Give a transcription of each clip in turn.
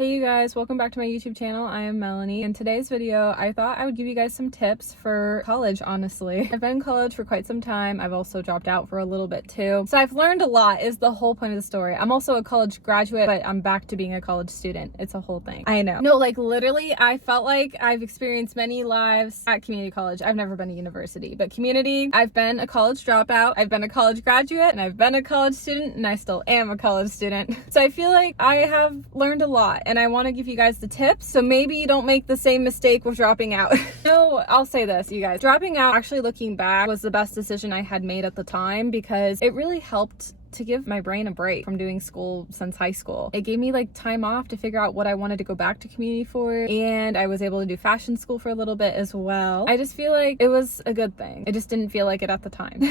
Hey you guys, welcome back to my YouTube channel. I am Melanie. In today's video, I thought I would give you guys some tips for college, honestly. I've been in college for quite some time. I've also dropped out for a little bit too. So I've learned a lot is the whole point of the story. I'm also a college graduate, but I'm back to being a college student. It's a whole thing. I know. No, like literally, I felt like I've experienced many lives at community college. I've never been to university, but community, I've been a college dropout, I've been a college graduate, and I've been a college student, and I still am a college student. So I feel like I have learned a lot. And I want to give you guys the tips so maybe you don't make the same mistake with dropping out. No, I'll say this, you guys. Dropping out, actually looking back, was the best decision I had made at the time because it really helped to give my brain a break from doing school since high school. It gave me like time off to figure out what I wanted to go back to community for, and I was able to do fashion school for a little bit as well. I just feel like it was a good thing. I just didn't feel like it at the time.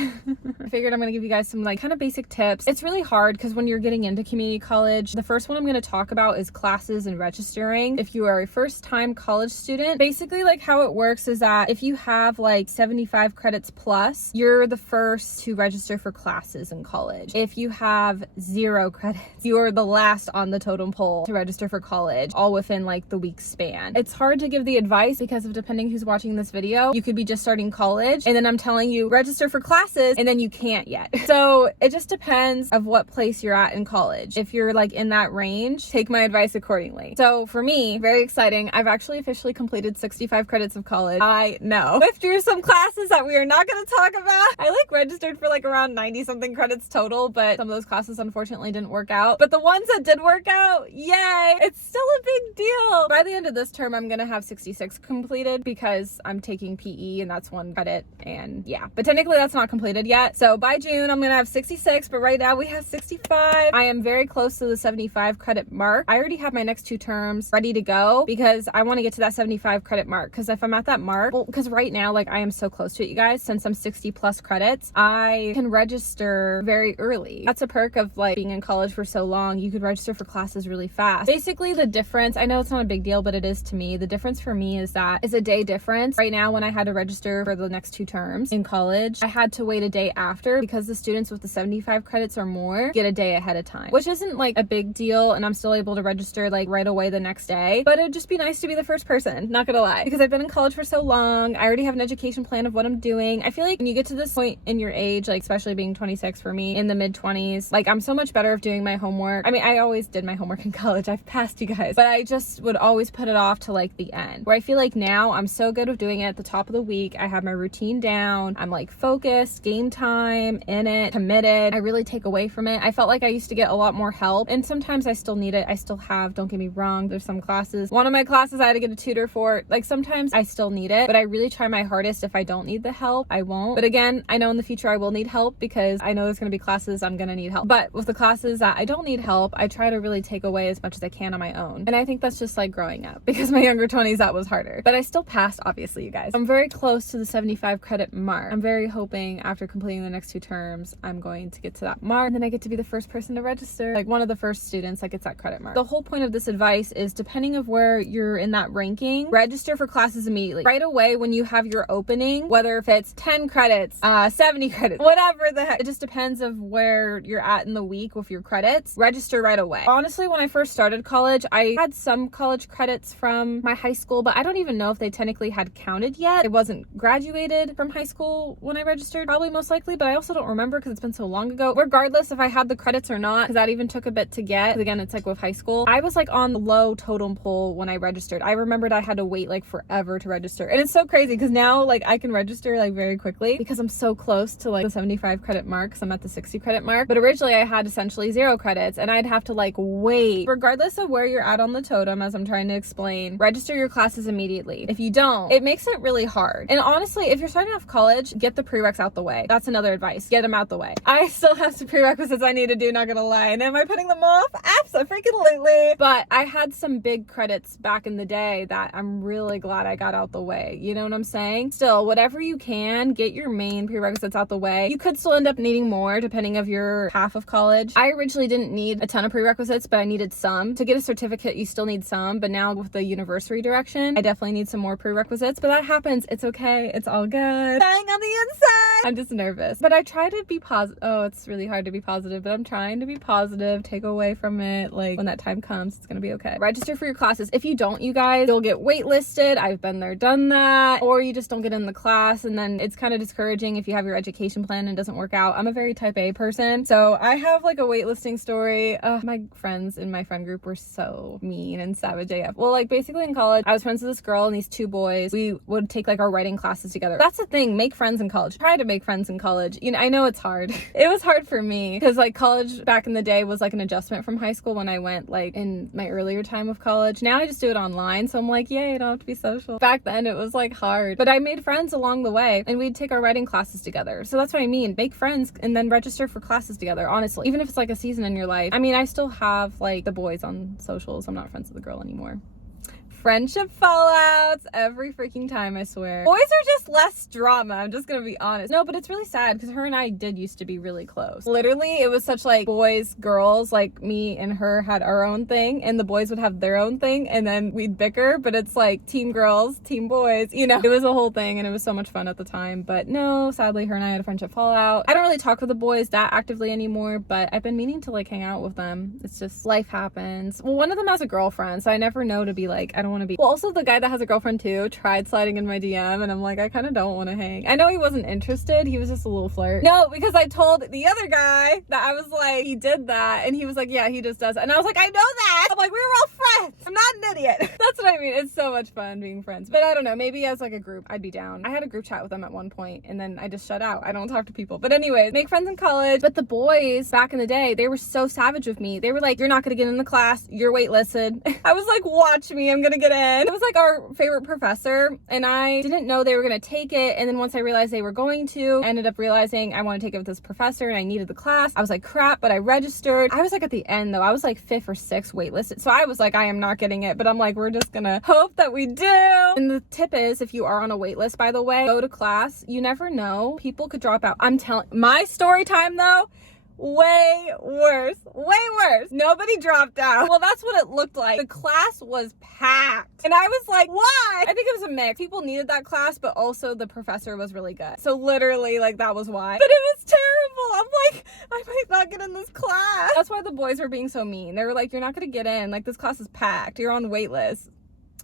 I figured I'm gonna give you guys some like kind of basic tips. It's really hard because when you're getting into community college, the first one I'm gonna talk about is classes and registering. If you are a first-time college student, basically like how it works is that if you have like 75 credits plus, you're the first to register for classes in college. If you have 0 credits, you're the last on the totem pole to register for college, all within like the week span. It's hard to give the advice because of depending who's watching this video. You could be just starting college and then I'm telling you register for classes and then you can't yet. So it just depends of what place you're at in college. If you're like in that range, take my advice accordingly. So for me, very exciting. I've actually officially completed 65 credits of college. I know. Withdrew some classes that we are not going to talk about. I like registered for like around 90 something credits total, but some of those classes unfortunately didn't work out. But the ones that did work out, yay! It's still a big deal. By the end of this term, I'm gonna have 66 completed because I'm taking PE and that's 1 credit, and yeah. But technically that's not completed yet. So by June, I'm gonna have 66, but right now we have 65. I am very close to the 75 credit mark. I already have my next 2 terms ready to go because I want to get to that 75 credit mark, because if I'm at that mark, well, because right now, like I am so close to it, you guys, since I'm 60 plus credits, I can register very early. That's a perk of like being in college for so long. You could register for classes really fast. Basically the difference, I know it's not a big deal, but it is to me. The difference for me is that it's a day difference. Right now when I had to register for the next 2 terms in college, I had to wait a day after because the students with the 75 credits or more get a day ahead of time, which isn't like a big deal, and I'm still able to register like right away the next day. But it'd just be nice to be the first person, not gonna lie, because I've been in college for so long. I already have an education plan of what I'm doing. I feel like when you get to this point in your age, like especially being 26 for me, in the mid 20s, like I'm so much better of doing my homework. I mean, I always did my homework in college. I've passed, you guys, but I just would always put it off to like the end, where I feel like now I'm so good with doing it at the top of the week. I have my routine down. I'm like focused, game time, in it, committed. I really take away from it. I felt like I used to get a lot more help, and sometimes I still need it. I still have, don't get me wrong. There's some classes. One of my classes I had to get a tutor for. Like sometimes I still need it, but I really try my hardest. If I don't need the help, I won't. But again, I know in the future I will need help because I know there's going to be classes I'm going to need help. But with the classes that I don't need help, I try to really take away as much as I can on my own. And I think that's just like growing up, because my younger 20s, that was harder. But I still passed, obviously, you guys. I'm very close to the 75 credit mark. I'm very hoping after completing the next 2 terms, I'm going to get to that mark. And then I get to be the first person to register, like one of the first students that gets that credit mark. The whole point of this advice is, depending of where you're in that ranking, register for classes immediately. Right away when you have your opening, whether if it's 10 credits, 70 credits, whatever the heck. It just depends of where you're at in the week with your credits. Register right away. Honestly, when I first started college, I had some college credits from my high school, but I don't even know if they technically had counted yet. I wasn't graduated from high school when I registered, probably most likely, but I also don't remember because it's been so long ago. Regardless if I had the credits or not, because that even took a bit to get, because again, it's like with high school, I was like on the low totem pole when I registered. I remembered I had to wait like forever to register, and it's so crazy because now like I can register like very quickly because I'm so close to like the 75 credit mark, so I'm at the 60 credit mark. But originally I had essentially 0 credits and I'd have to like wait. Regardless of where you're at on the totem, as I'm trying to explain, register your classes immediately. If you don't, it makes it really hard. And honestly, if you're starting off college, get the prereqs out the way. That's another advice. Get them out the way. I still have some prerequisites I need to do, not gonna lie. And am I putting them off? Absolutely. But I had some big credits back in the day that I'm really glad I got out the way. You know what I'm saying? Still, whatever you can, get your main prerequisites out the way. You could still end up needing more depending of your half of college. I originally didn't need a ton of prerequisites, but I needed some. To get a certificate, you still need some, but now with the university direction, I definitely need some more prerequisites, but that happens. It's okay. It's all good. Dying on the inside. I'm just nervous, but I try to be positive. Oh, it's really hard to be positive, but I'm trying to be positive, take away from it. Like when that time comes, it's gonna be okay. Register for your classes. If you don't, you guys, you'll get waitlisted. I've been there, done that, or you just don't get in the class, and then it's kind of discouraging if you have your education plan and it doesn't work out. I'm a very type A person, so I have like a waitlisting story. My friends in my friend group were so mean and savage AF. Well, like basically in college, I was friends with this girl and these two boys. We would take like our writing classes together. That's the thing, make friends in college. Try to make friends in college. You know, I know it's hard. It was hard for me because like college back in the day was like an adjustment from high school when I went like in my earlier time of college. Now I just do it online, so I'm like, yay, I don't have to be social. Back then it was like hard, but I made friends along the way and we'd take our writing classes together. So that's what I mean, make friends and then register for classes together, honestly. Even if it's like a season in your life. I mean, I still have like the boys on socials. I'm not friends with the girl anymore. Friendship fallouts every freaking time, I swear. Boys are just less drama, I'm just gonna be honest. No, but it's really sad because her and I did used to be really close. Literally, it was such like boys, girls, like me and her had our own thing and the boys would have their own thing and then we'd bicker, but it's like team girls, team boys, you know. It was a whole thing and it was so much fun at the time, but no, sadly her and I had a friendship fallout. I don't really talk with the boys that actively anymore, but I've been meaning to like hang out with them. It's just life happens. Well, one of them has a girlfriend, so I never know to be like, I don't want to be. Well, also the guy that has a girlfriend too tried sliding in my DM and I'm like, I kind of don't want to hang. I know he wasn't interested, he was just a little flirt. No, because I told the other guy that I was like, he did that and he was like, yeah, he just does it. And I was like, I know that. I'm like, we were all friends. I'm not an idiot. That's what I mean. It's so much fun being friends. But I don't know, maybe as like a group, I'd be down. I had a group chat with them at one point and then I just shut out. I don't talk to people. But anyways, make friends in college. But the boys back in the day, they were so savage with me. They were like, you're not gonna get in the class, you're waitlisted. I was like, watch me, I'm gonna get in. It was like our favorite professor and I didn't know they were gonna take it, and then once I realized they were going to, I ended up realizing I want to take it with this professor and I needed the class. I was like, crap, but I registered. I was like at the end though, I was like 5th or 6th waitlisted, so I was like, I am not getting it, but I'm like, we're just gonna hope that we do. And the tip is, if you are on a wait list, by the way, go to class. You never know, people could drop out. I'm telling, my story time though, way worse. Nobody dropped out. Well, that's what it looked like. The class was packed and I was like, why? I think it was a mix. People needed that class, but also the professor was really good, so literally like that was why. But it was terrible. I'm like, I might not get in this class. That's why the boys were being so mean. They were like, you're not gonna get in, like this class is packed, you're on wait list.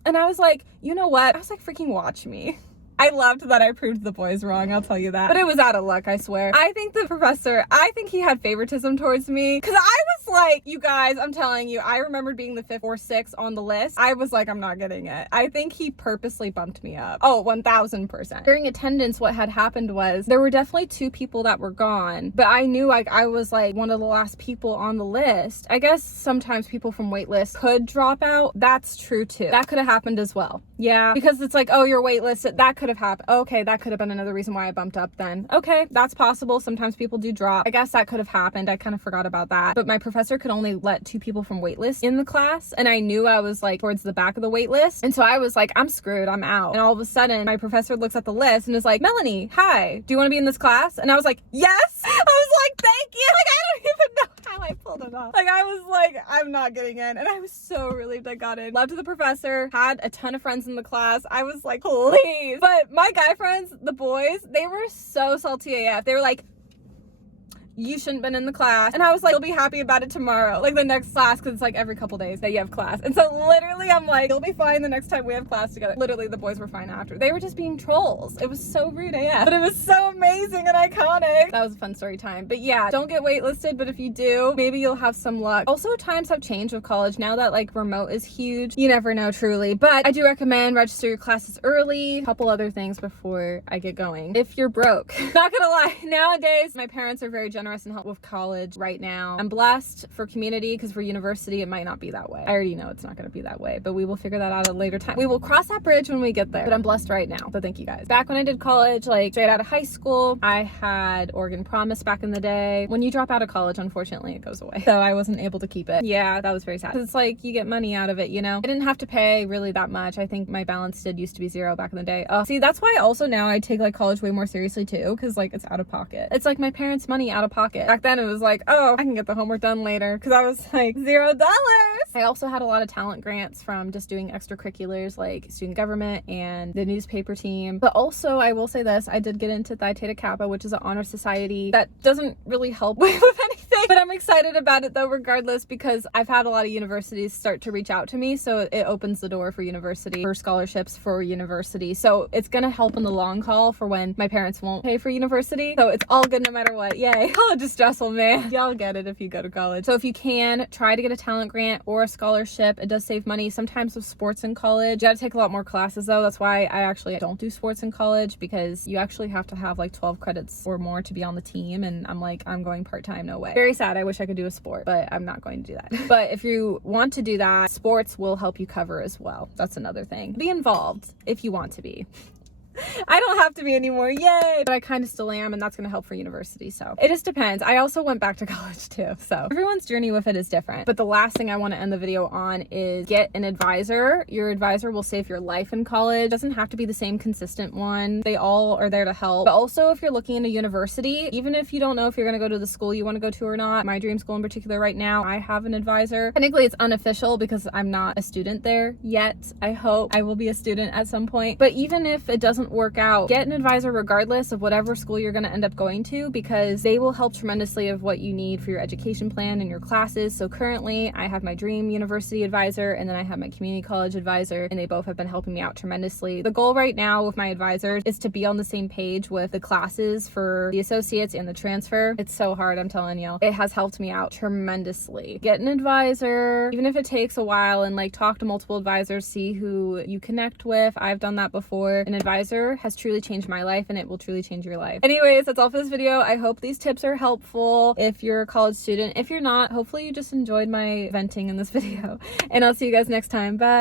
And I was like, you know what, I was like, freaking watch me. I loved that I proved the boys wrong, I'll tell you that. But it was out of luck, I swear. I think the professor, I think he had favoritism towards me. Because I was like, you guys, I'm telling you, I remembered being the 5th or 6th on the list. I was like, I'm not getting it. I think he purposely bumped me up. Oh, 1000%. During attendance, what had happened was there were definitely 2 people that were gone. But I knew like I was like one of the last people on the list. I guess sometimes people from wait lists could drop out. That's true too. That could have happened as well. Yeah, because it's like, oh, you're waitlisted. That could have happened. Okay, that could have been another reason why I bumped up then. Okay, that's possible. Sometimes people do drop. I guess that could have happened. I kind of forgot about that. But my professor could only let 2 people from waitlist in the class. And I knew I was like towards the back of the waitlist. And so I was like, I'm screwed. I'm out. And all of a sudden, my professor looks at the list and is like, Melanie, hi, do you want to be in this class? And I was like, yes. I was like, thank you. Like, I don't even know how I pulled it off. Like, I was like, I'm not getting in. And I was so relieved I got in. Loved the professor, had a ton of friends in the class. I was like, please. But my guy friends, the boys, they were so salty AF. They were like, you shouldn't been in the class. And I was like, you'll be happy about it tomorrow, like the next class, because it's like every couple days that you have class. And so literally I'm like, you'll be fine the next time we have class together. Literally the boys were fine after. They were just being trolls. It was so rude AF, but it was so amazing and iconic. That was a fun story time. But yeah, don't get waitlisted, but if you do, maybe you'll have some luck. Also, times have changed with college now that like remote is huge. You never know truly, but I do recommend register your classes early. A couple other things before I get going. If you're broke, not gonna lie, nowadays my parents are very generous and help with college right now. I'm blessed for community, because for university it might not be that way. I already know it's not going to be that way, but we will figure that out at a later time. We will cross that bridge when we get there, but I'm blessed right now, so thank you guys. Back when I did college, like straight out of high school, I had Oregon Promise back in the day. When you drop out of college, unfortunately it goes away, so I wasn't able to keep it. Yeah, that was very sad, because it's like you get money out of it, you know. I didn't have to pay really that much. I think my balance did used to be 0 back in the day. See, that's why also now I take like college way more seriously too, because like it's out of pocket. It's like my parents' money out of pocket. Back then it was like, oh, I can get the homework done later, because I was like $0. I also had a lot of talent grants from just doing extracurriculars like student government and the newspaper team. But also, I will say this, I did get into Phi Theta Kappa, which is an honor society that doesn't really help with anything, but I'm excited about it though regardless, because I've had a lot of universities start to reach out to me, so it opens the door for scholarships for university. So it's gonna help in the long haul for when my parents won't pay for university. So it's all good no matter what. Yay. College is stressful, man. Y'all get it if you go to college. So if you can, try to get a talent grant or a scholarship. It does save money. Sometimes with sports in college, you gotta take a lot more classes though. That's why I actually don't do sports in college, because you actually have to have like 12 credits or more to be on the team, and I'm like, I'm going part-time, no way. Very sad. I wish I could do a sport, but I'm not going to do that. But if you want to do that, sports will help you cover as well. That's another thing. Be involved if you want to be. I don't have to be anymore, yay! But I kind of still am, and that's going to help for university, so it just depends. I also went back to college too, so everyone's journey with it is different. But the last thing I want to end the video on is get an advisor. Your advisor will save your life in college. It doesn't have to be the same consistent one. They all are there to help. But also, if you're looking into university, even if you don't know if you're going to go to the school you want to go to or not, my dream school in particular right now, I have an advisor. Technically, it's unofficial because I'm not a student there yet. I hope I will be a student at some point. But even if it doesn't work out, get an advisor regardless of whatever school you're going to end up going to, because they will help tremendously of what you need for your education plan and your classes. So currently I have my dream university advisor, and then I have my community college advisor, and they both have been helping me out tremendously. The goal right now with my advisors is to be on the same page with the classes for the associates and the transfer. It's so hard, I'm telling you. It has helped me out tremendously. Get an advisor, even if it takes a while, and like talk to multiple advisors, see who you connect with. I've done that before. An advisor has truly changed my life, and it will truly change your life. Anyways, that's all for this video. I hope these tips are helpful if you're a college student. If you're not, hopefully you just enjoyed my venting in this video, and I'll see you guys next time. Bye.